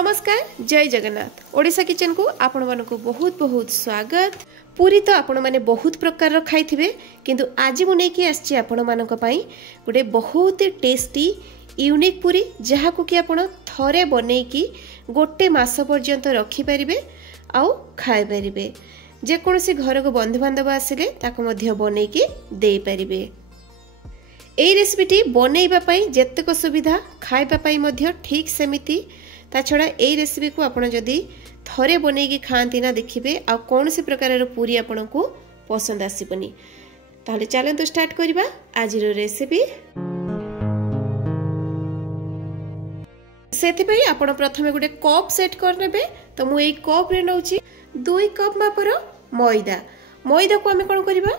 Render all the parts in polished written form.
नमस्कार जय जगन्नाथ ओडिशा किचन को आपण मानक बहुत बहुत स्वागत। पूरी तो आपण माने बहुत प्रकार खाई थे किंतु आज मु नहीं आछि आपण मानक पई गोटे बहुत टेस्टी यूनिक पूरी जहाँ को कि आपण थरे बनै की गोटे मास पर्यंत रखी परिबे आउ खाई परिबे। जे कोनोसी घर को बंधु बांधव आसिले ताको मध्य बनै की देई परिबे। एई रेसिपीटी बनैबा पई जेतेक सुविधा खाइबा पई मध्य ठीक सेमिति ता छड़ा एई रेसिपी को आपण जदी थरे बनेकी खांती ना देखिबे आ कौन सी प्रकार पूरी आपण को पसंद आसीबनी। ताहले चलन तो स्टार्ट करिबा आज रेसिपी। सेति पई आपण प्रथमे गुटे कप सेट करनेबे। तो मु एई कप रे नउची 2 कप मापर मैदा। मैदा को आमे कोन करिबा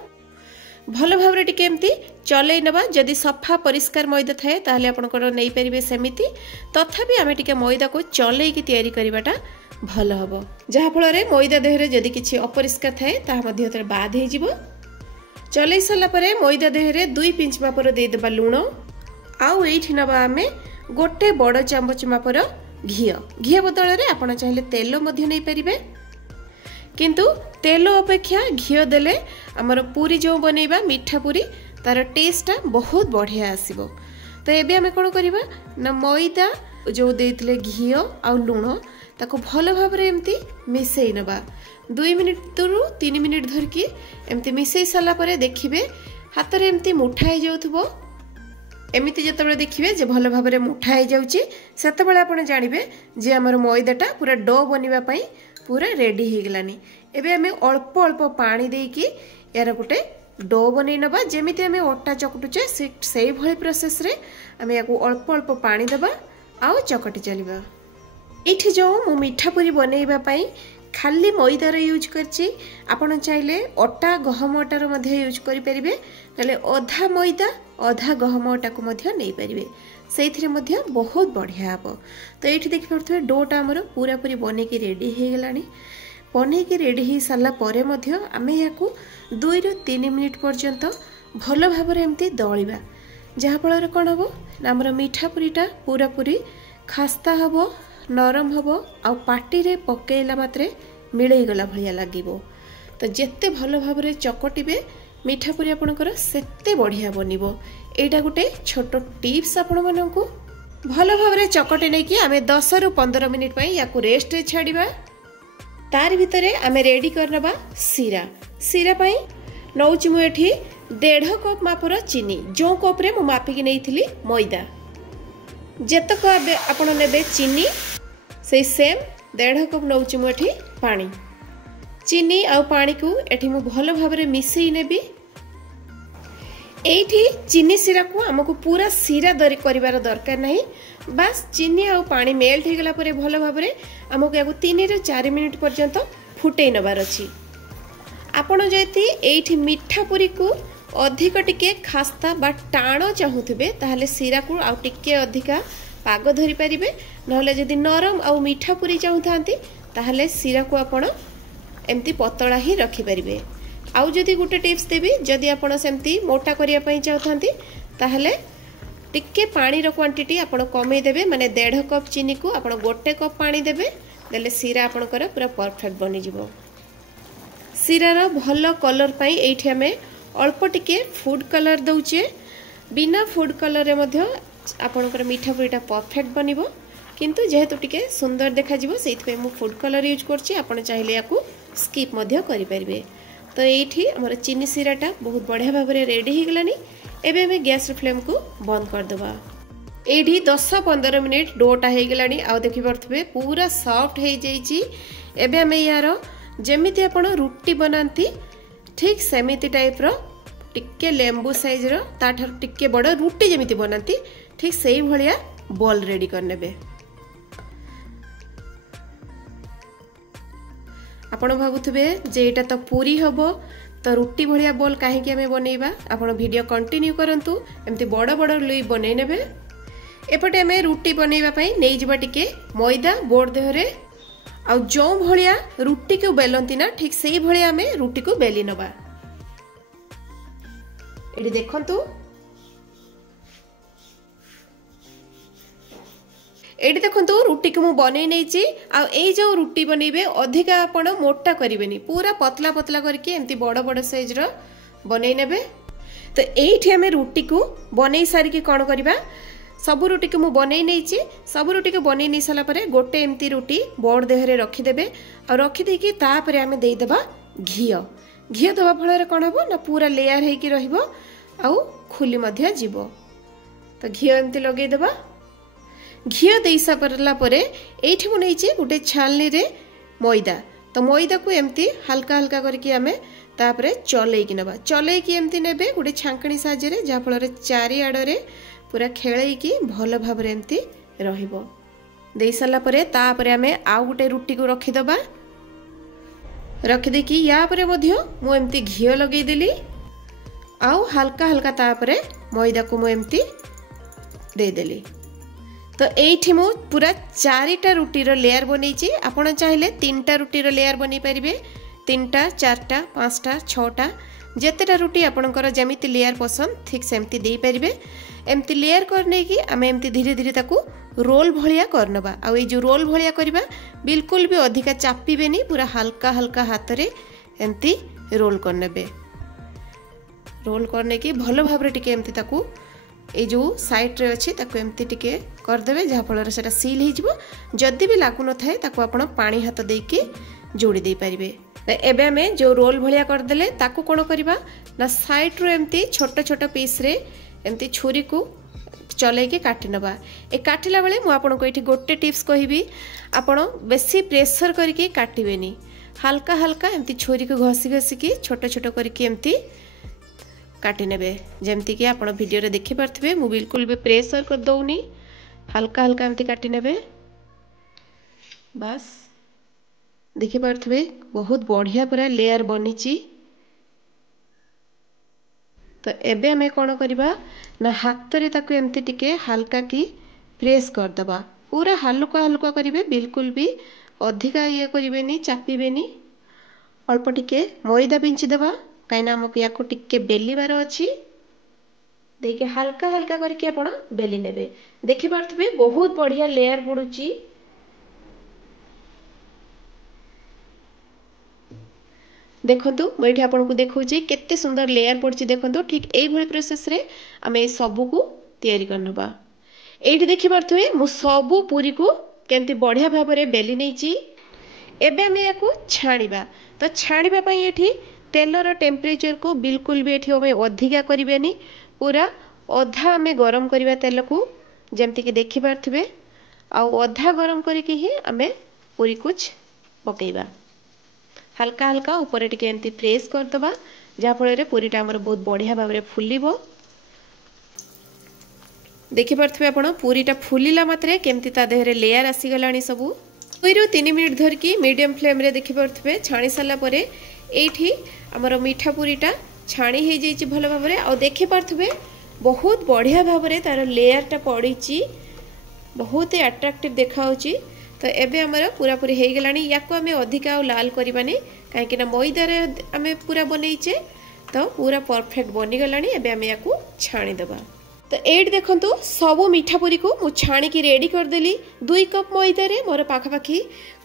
भल भाव टिके एमती चलै नबा। जदि सफा परिष्कार मैदा थाए ताहले आपनकर नै परिबे सेमिति। तथापि आमे टिके मैदा को चलै की तयारी करिबाटा भल हबो। जहा फल रे मैदा देहरे जदि किछि अपरिष्कार थाए ताहा मध्ये तरे बाद हे जिवो। चलै सला परे मैदा देहरे 2 पिंच मापर दे देबा लूण आउ एठी नबा आमे गोटे बड़ चामच मापर घी बदल रे आपण चाहिले तेल मध्ये नै परिबे किंतु तेल अपेक्षा घी देले हमर पूरी जो बनैबा मीठा पूरी तार टेस्टा बहुत बढ़िया आसीबो। तो एबे हमें कोन करिबा ना मैदा जो देथिले घी आ लूण ताको भल भाव रे एमती मिसई नबा। 2 मिनिट तुरु 3 मिनिट धर की एमती मिसई सला परे देखिबे हाथ रे एमती मुठाई जाउथबो। एमिति जतबेले देखिबे जे भल भाव रे मुठाई जाउची सेतबेले आपण जानिबे जे हमर मैदाटा पूरा डो बनिबा पई पूरा रेडी हो गलानी। एबे हमें अल्प अल्प पानी देकी यार गोटे डो बनै नबा। जेमिति हमें अटा चकटुचे से भली प्रोसेस रे हमें याको अल्प अल्प पानी दबा आउ चकटी चलिबा। एठी जो मु मीठा पूरी बनैबा पई खाली मैदार यूज करछि। आपण चाहिले अटा गहम अटार मध्ये यूज करि परिबे नले आधा मैदा आधा गहम अटा को मध्ये नै परिबे सेइथिरे मध्ये बहुत बढ़िया हबो। तो एठी देखि परथबे डोटा हमर पूरा पूरी बनै की रेडी हे गलानी। बनै की रेडी हे साला परे मध्ये आमे याकू 2 रु 3 मिनिट पर्यंत भल भाव रे एमती दळिबा। जहा फल रे कोन हबो ना हमर मीठा पूरीटा पूरा पूरी खास्ता हबो नरम हबो आ पाटी रे पकेइला मात्रे मिलै गला भलिया लागिबो। तो जेते भल भाव रे चकटिबे मीठा पूरी आपनकर सेते बढ़िया बनिबो। एटा गोटे छोटो टिप्स आपण मानकू भल भाव रे चकटे नै कि आमे 10 रु 15 मिनिट पई याकू रेस्ट रे छाडिबा। तार भितरे आमे रेडी करनबा सीरा। सीरा पई नौची मु एठी 1.5 कप मापर चीनी जो कप रे मु मापी कि नैथिली मैदा जेतक आपण नेबे चीनी से सेम 1.5 कप नौची मु एठी पानी। चीनी आ पानी को एठी मु भल भाव रे मिसई नेबी। एठी चीनी सीरा को हमको पूरा सीरा दरी करिवार दरकार नहीं। बस चीनी आ पानी मेल्ट हो गला परे भल भाव रे हमको याको 3 रु 4 मिनिट पर्यंत फुटै नबार अछि। आपण जति एठी मीठा पूरी को अधिक टिके खास्ता बा टाणो चाहुथिबे ताहले सीरा को आ टिके अधिका पाग धरि परिबे। नहले जदि नरम आ मीठा पूरी चाहुथांती ताहले सीरा को आपण एमती पतला ही रखि परिबे। आउ जदि गुटे टिप्स देबी जदि आपण सेमती मोटा करिया पई चाहुथांती ताहले टिके पानी रो क्वांटिटी आपण कमे देबे। माने 1.5 कप चीनी को आपण गोटे कप पानी देबे देले सीरा आपणकर पूरा परफेक्ट बनि जिवो। सीरा रो भलो कलर पई एठी हमें अल्प टिके फूड कलर दउचे। बिना फूड कलर रे मध्य आपणकर मीठा पूरीटा परफेक्ट बनिबो किंतु जेहेतु टिके सुंदर देखा जिवो सेति पे मु फूड कलर यूज करछि। आपण चाहिले याकू स्किप मध्य करि परिबे। तो एठी हमर चीनी सीराटा बहुत बढ़िया भाव रे रेडी हो गलानी। एबे हमें गैस फ्लेम को बंद कर देबा। एठी 10-15 मिनिट डोटा हो गलानी। आ देखि परथबे पूरा सॉफ्ट हो जाईची। एबे हमें यार जेमिति आपण रुटी बनांती ठीक सेमिति टाइप रो टिके लेंबू साइज रो ताठर टिके बड़ रुटी जेमिति बनांती ठीक सेही भलिया बॉल रेडी करनेबे। आपण भाबुथबे जे एटा तो पूरी हबो तो रुटी भलिया बॉल काहे कि हमें बनैबा। आपण वीडियो कंटिन्यू करंतु एमती बड़ बड़ लुई बनै नेबे। एपटे हमें रुटी बनैबा पई नै जिबा टिके मैदा बोर्ड देहरे आ जो भलिया रुटी को बेलंती ना ठीक सेही भलिया हमें रुटी को बेली नबा। एडी देखंतु एटी देखो रुटी को मुझे बनई नहीं जो रुटी बनइबे अधिका आपण मोटा करेंगे पूरा पतला पतला करके एमती बड़ बड़ साइज रो बनई नेबे। तो ये आम रुटी को बनई सारिकी कौन करवा सब रुटी को मुझे बनई नहीं सब रुटी को बनई नहीं सारापर गोटे एमती रुटी बड़ देहरे रखीदे और रखीदे तापर आम देदेबा घी घी देवा फल कौन हम ना पूरा लेयर होगी रु खुली जीव। तो घी एमती लगेदेबा घी दे सारा पर ये मुझे गोटे छालनी रे मैदा तो मैदा को एमती हल्का हल्का करके आम तापर चलैकी नवा चलैकी एमती नेबे गोटे छांकणी साहाय्य जहाँफल चारिआडे पूरा खेलैकी भल भाव एमती रहिबो। दे सारा पर तापर आम आउ गोटे रुटी को रखीदबा रखीदेकी या परे मध्य मु एमती घी लगेदेली आउ हल्का हल्का तापर मैदा को मु एमती देदेली। तो ये मु पूरा 4टा रुटीर लेयर बनई आपड़ चाहिए 3टा रुटीर लेयर बन पारे 3टा 4टा 5टा 6टा जितेटा रुटी आपणकर जमीती लेयर पसंद ठीक सेमती दे पारे एमती लेयर करने की आम एमती धीरे धीरे ताकू रोल भलिया करनबा आ ये जो रोल भलिया करबा बिल्कुल भी अधिका चापिबेनी पूरा हल्का हल्का हाथ रे एमती रोल करनेबे। रोल करने की भल भाव टिके एमती ताकू ये जो साइड रे अच्छी ताकू एमती टिके करदेवे जहाँ फल से सील हो जदि भी लागू न थाए ताकू आपण पानी हाथ देके जोड़ी दे पारिबे। एबे आमे जो रोल भलिया करदेले ताकू कोन करबा ना साइड रो एमती छोट छोट पीस रे एमती छुरी को चलैके काटी नबा। ए काटिला बेले मु आपन को एठी गोटे टिप्स कहिबी आपण बेसी प्रेशर करके काटिबेनी हल्का हल्का एमती छुरी को घसी घसी की छोट छोट करके एमती काटी नेबे जेमती कि आपण वीडियो रे देखि परथिबे मु बिल्कुल भी प्रेशर कर दउनी हल्का हल्का एमती काटी नेबे बस देखि परथिबे बहुत बढ़िया पूरा लेयर बनीची। तो एबे हमें कौन करबा ना हाथ रे ताकू एमती टिके हल्का की प्रेस कर दबा पूरा हल्का हल्का करिवे बिल्कुल भी अधिका ये करिवेनी चापिबेनी अल्प टिके मैदा बिंची दबा कहीं आमको या टिके बेलिबार अच्छी देखिए हल्का हल्का करके आपण बेली नेबे देखि पारथबे बहुत बढ़िया लेयर पड़ुची। देखंतु मैं आपन को देखौची केते सुंदर लेयर पड़ची देखंतु ठीक एई भली प्रोसेस रे आमे सबु को तयारी करनबा। एठी देखि पारथबे मु सबु पूरी को केमती बढ़िया भाव रे बेली नैची एबे आमे याको छाणीबा। तो छाणीबा पई एठी तेलर टेम्परेचर को बिल्कुल भी एठी हमें अधिका करिबेनी पूरा अधा आमे गरम करिबा तेल को जेमती कि देखि पारथबे आ अधा गरम करके ही आमे पूरी कुछ पकेइबा हल्का हल्का ऊपर टिके एमती प्रेस कर दबा जहाँ फल पूरीटा हमर बहुत बढ़िया भाव में फुलिबो। देखि पारथबे आपण पूरीटा फुलिला मात्रे केमती ता देहरे लेयर आसी गलानी सबु 2 ରୁ 3 मिनिट धरकी मीडियम फ्लेम रे देखि पारथबे छाणी साला परे एठी हमर मीठा पूरीटा छाणी हे जाइछि भलो भाव रे आ देखि पारथबे बहुत बढ़िया भाव रे तार लेयरटा पड़ीछि बहुत ही अट्रैक्टिव देखाउछि। तो एबे हमर पूरा पूरी हे गलानी याको हमें अधिका लाल करबानी काहेकि ना मैदा रे हमें पूरा बनैचे तो पूरा परफेक्ट बनी गलानी एबे हमें याको छाणी देबा। तो एट देखंतु सब मीठा पूरी को मु छाणी की रेडी कर देली 2 कप मैदा रे मोर पाखापाखी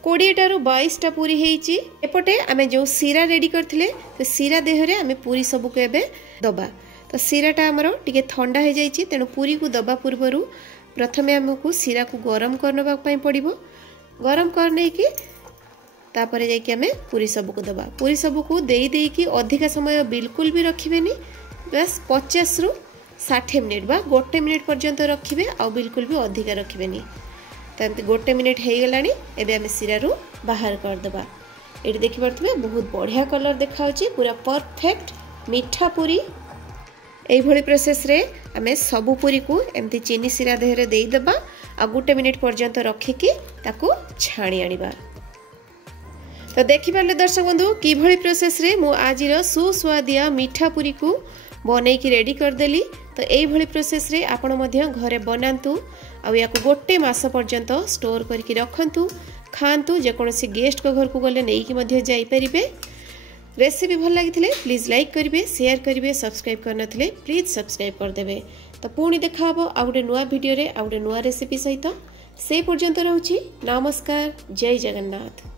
20 टा रु 22 टा पूरी हेइची। एपटे आमे जो सीरा रेडी करथिले तो सीरा देहरे आमे पूरी सब को एबे दबा। तो सीराटा हमरो टिके ठंडा हे जाइची तेनु पूरी को दबा पूर्वरु प्रथमे हमकु सीरा को गरम करनबा पई पड़िबो गरम करने की तापरे जाइए आम पूरी सब को दबा पूरी सब को दे कि अधिका समय बिल्कुल भी रखिबेनी बस 50 ରୁ 60 मिनिट बा 1 मिनिट पर्यंत रखिबे आ बिल्कुल भी अधिका रखिबेनी। तो 1 मिनिट हो गलानी एबे आम सीरा रू बाहर कर दबा। एटी देखि पारथबे बहुत बढ़िया कलर देखाउची पूरा परफेक्ट मीठा पूरी। एई भली प्रोसेस रे आमे सब पूरी को एमती चीनी सीरा देहरे देई दबा आ 1 मिनिट पर्यंत रखिकी ताकू छाणी आनिबा। तो देखि पारले दर्शक बंधु कि भली प्रोसेस रे मु आजिर सुस्वादिया मीठा पूरी को बनै की रेडी कर देली। तो एई भली प्रोसेस रे आपण मध्य घरे बनांतु आ याको 1 मास पर्यंत स्टोर करके रखंतु खांतु जेकोसी गेस्ट को घर को गले नै कि मध्य जाई परिबे। रेसिपी भल लगी प्लीज लाइक करेंगे शेयर करेंगे सब्सक्राइब करनथिले प्लीज सब्सक्राइब करदेवे। तो पुणी देखा आउ गोटे नुआ वीडियो रे आउ गोटे नुआ रेसिपी सहित से पर्यंत रहूची नमस्कार जय जगन्नाथ।